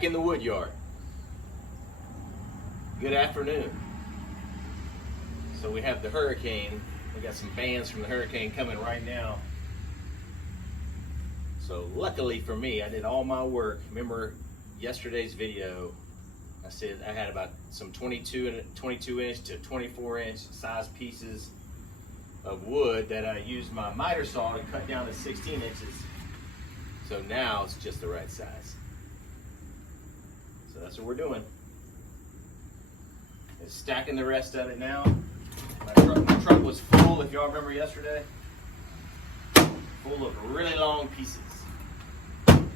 back in the wood yard. Good afternoon. So we have the hurricane. We got some bands from the hurricane coming right now. So luckily for me, I did all my work. Remember yesterday's video, I said I had about some 22 inch to 24 inch size pieces of wood that I used my miter saw to cut down to 16 inches. So now it's just the right size. So that's what we're doing. Is stacking the rest of it now. My truck was full, if y'all remember yesterday, full of really long pieces. And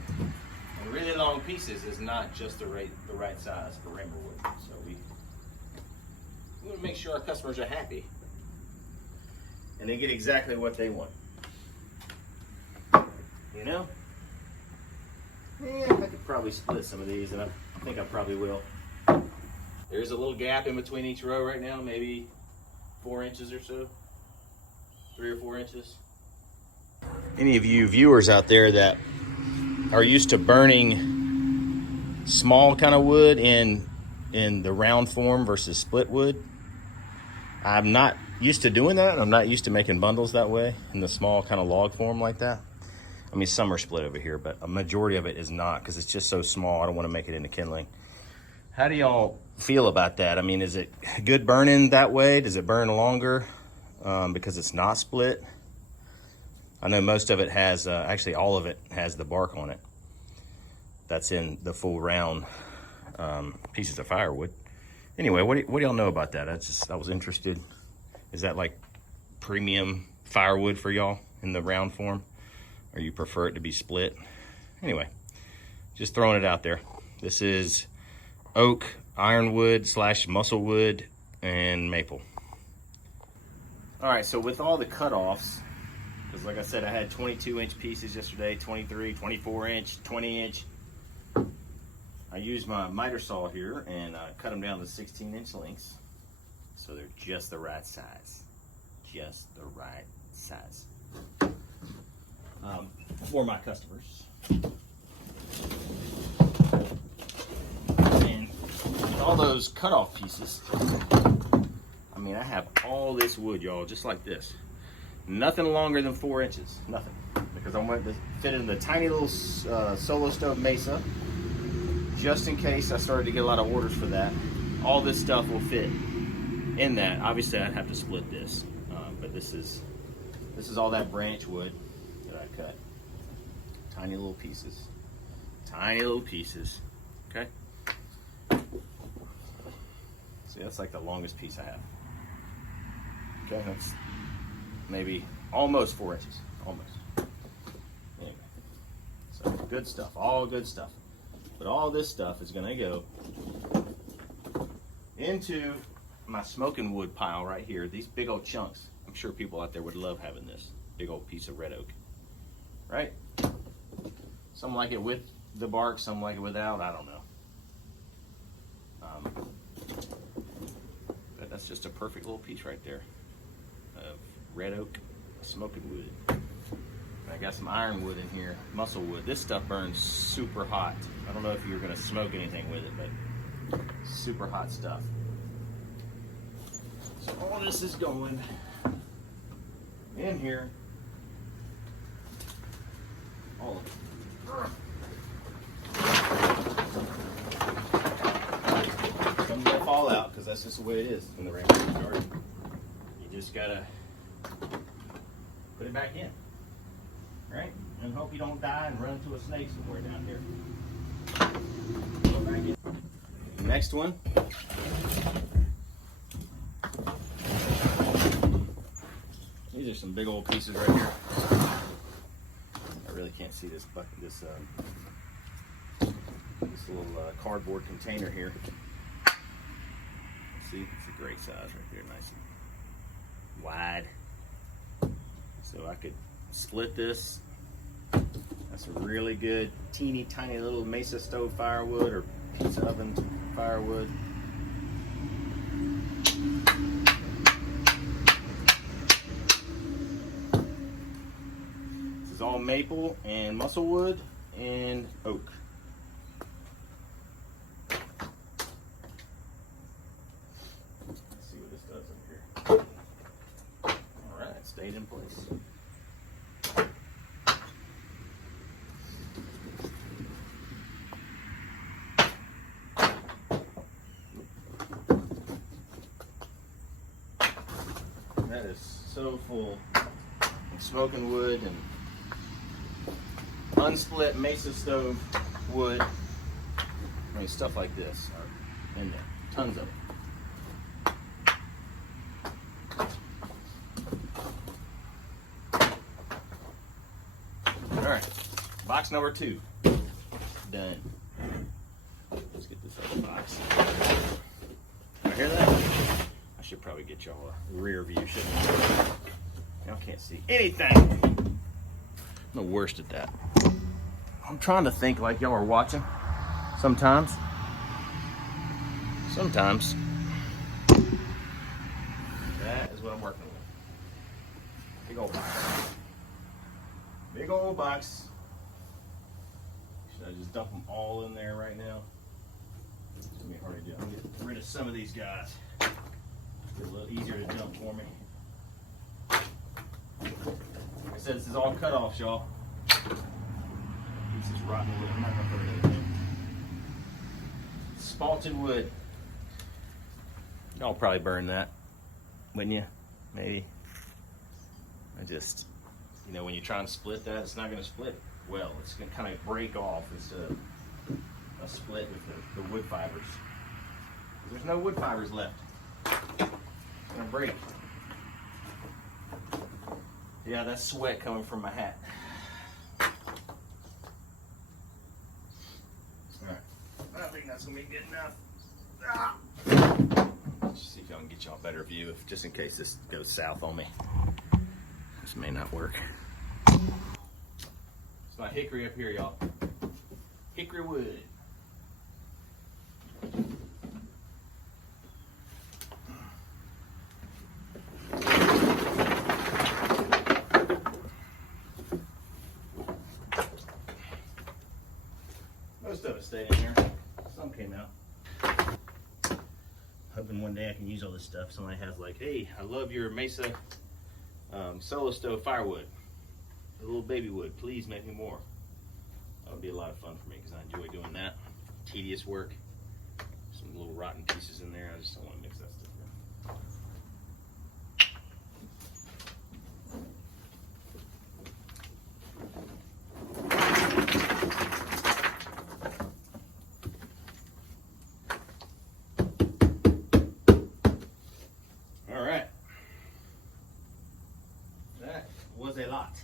really long pieces is not just the right size for rainbow wood. So we want to make sure our customers are happy and they get exactly what they want. You know? Yeah, I could probably split some of these, and I think I probably will. There's a little gap in between each row right now, maybe 4 inches or so, 3 or 4 inches. Any of you viewers out there that are used to burning small kind of wood in the round form versus split wood, I'm not used to doing that. I'm not used to making bundles that way in the small kind of log form like that. I mean, some are split over here, but a majority of it is not because it's just so small. I don't want to make it into kindling. How do y'all feel about that? I mean, is it good burning that way? Does it burn longer because it's not split? I know most of it has, actually all of it has the bark on it. That's in the full round pieces of firewood. Anyway, what do y'all know about that? I was interested. Is that like premium firewood for y'all in the round form? Or you prefer it to be split? Anyway, just throwing it out there. This is oak, ironwood / musclewood, and maple. All right, so with all the cutoffs, because like I said, I had 22 inch pieces yesterday, 23, 24 inch, 20 inch. I used my miter saw here and cut them down to 16 inch lengths. So they're just the right size. Just the right size. For my customers. And with all those cutoff pieces, I mean, I have all this wood, y'all, just like this. Nothing longer than 4 inches, nothing. Because I wanted to fit in the tiny little solo stove mesa, just in case I started to get a lot of orders for that. All this stuff will fit in that. Obviously, I'd have to split this, but this is all that branch wood that I cut. Tiny little pieces. Tiny little pieces. Okay? See, that's like the longest piece I have. Okay, that's maybe almost 4 inches. Almost. Anyway. So good stuff. All good stuff. But all this stuff is gonna go into my smoking wood pile right here. These big old chunks. I'm sure people out there would love having this big old piece of red oak. Right? Some like it with the bark, some like it without, I don't know. But that's just a perfect little piece right there of red oak smoking wood. I got some ironwood in here, muscle wood. This stuff burns super hot. I don't know if you're gonna smoke anything with it, but super hot stuff. So all this is going in here. All of it. Some will fall out because that's just the way it is in the rainbow garden. You just gotta put it back in, right? And hope you don't die and run into a snake somewhere down here. Go back in. Next one. These are some big old pieces right here. I really can't see this bucket, this little cardboard container here. See, it's a great size right there, nice and wide. So I could split this. That's a really good, teeny tiny little mesa stove firewood or pizza oven firewood. This is all maple and muscle wood and oak. so full of smoking wood and unsplit mesa stove wood. I mean, stuff like this are in there. Tons of it. All right, box number 2 done. Let's get this other box. I hear that? I should probably get y'all a rear view, shouldn't I? Y'all can't see anything. I'm the worst at that. I'm trying to think like y'all are watching. Sometimes. Sometimes. That is what I'm working with. Big old box. Big old box. Should I just dump them all in there right now? It's gonna be hard to do. I'm gonna get rid of some of these guys. It's a little easier to dump for me. Like I said, this is all cut off, y'all. This is rotten wood. I'm not gonna put it in there. Spalted wood. Y'all probably burn that, wouldn't you? Maybe. I just, you know, when you try and split that, it's not gonna split well. It's gonna kind of break off instead of a split with the wood fibers. There's no wood fibers left. It's gonna break. Yeah, that's sweat coming from my hat. Alright, I think that's gonna be good enough. Ah. Let's see if y'all can get y'all a better view, if, just in case this goes south on me. This may not work. It's my hickory up here, y'all. Hickory wood. Most of it stayed in here. Some came out. Hoping one day I can use all this stuff. Somebody has like, hey, I love your Mesa solo stove firewood. A little baby wood. Please make me more. That would be a lot of fun for me because I enjoy doing that. Tedious work. Some little rotten pieces in there. I just don't want to mix that stuff in. Was a lot.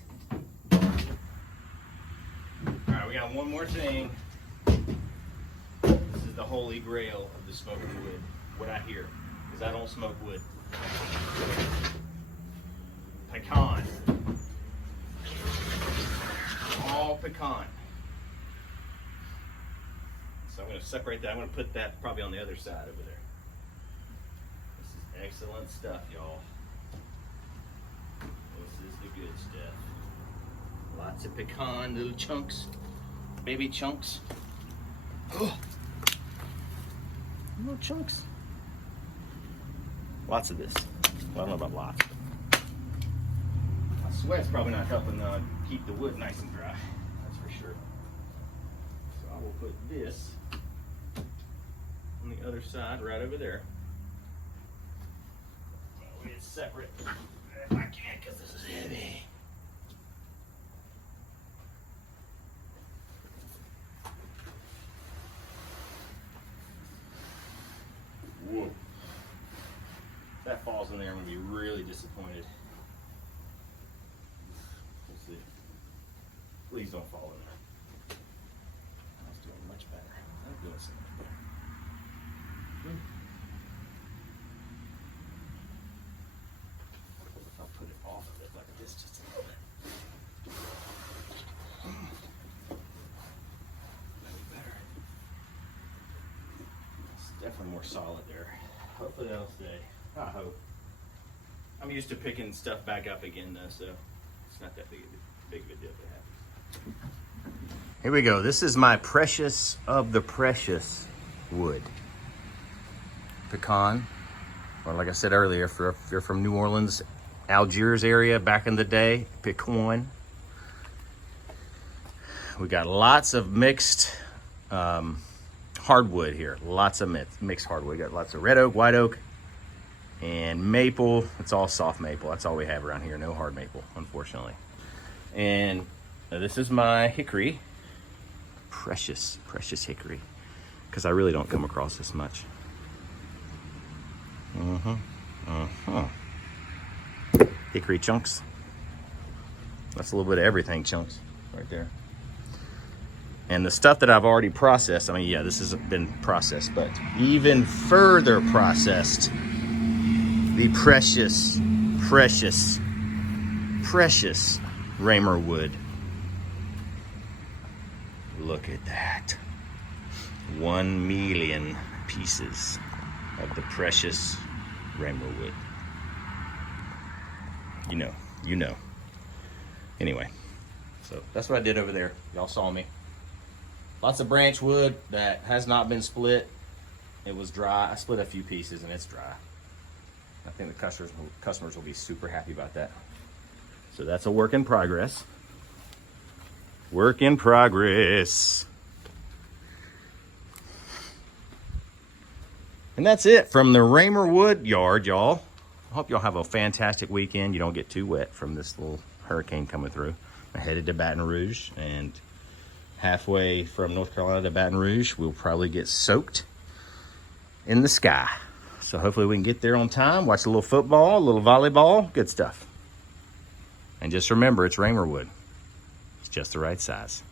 Alright, we got one more thing. This is the holy grail of the smoking wood. What I hear, because I don't smoke wood. Pecan. All pecan. So I'm going to separate that. I'm going to put that probably on the other side over there. This is excellent stuff, y'all. This is the good stuff. Lots of pecan, little chunks, baby chunks. Oh, little chunks. Lots of this. Well, I don't know about lots. My sweat's probably not helping keep the wood nice and dry. That's for sure. So I will put this on the other side, right over there. That way it's separate. If I can, because this is heavy. Whoa. If that falls in there, I'm going to be really disappointed. Let's see. Please don't fall in there. I was doing much better. I was doing so much better. I'll put it off of it like this just a little bit. That'd be better. It's definitely more solid there. Hopefully that'll stay. I hope. I'm used to picking stuff back up again though, so it's not that big of a deal if it happens. Here we go. This is my precious of the precious wood. Pecan. Or like I said earlier, if you're from New Orleans, Algiers area back in the day, pecan. We got lots of mixed hardwood here. Lots of mixed hardwood. We got lots of red oak, white oak, And maple, it's all soft maple. That's all we have around here. No hard maple, unfortunately. And this is my hickory. Precious, precious hickory. Because I really don't come across this much. Hickory chunks. That's a little bit of everything chunks right there. And the stuff that I've already processed, I mean, yeah, this has been processed, but even further processed, the precious, precious, precious Raymer wood. Look at that. 1 million pieces of the precious Raymer wood. You know. Anyway, so that's what I did over there. Y'all saw me. Lots of branch wood that has not been split. It was dry. I split a few pieces and it's dry. I think the customers will be super happy about that. So that's a work in progress. Work in progress. And that's it from the Raymer Wood yard, y'all. I hope y'all have a fantastic weekend. You don't get too wet from this little hurricane coming through. I'm headed to Baton Rouge, and halfway from North Carolina to Baton Rouge, we'll probably get soaked in the sky. So hopefully we can get there on time, watch a little football, a little volleyball, good stuff. And just remember, it's Raymer wood. It's just the right size.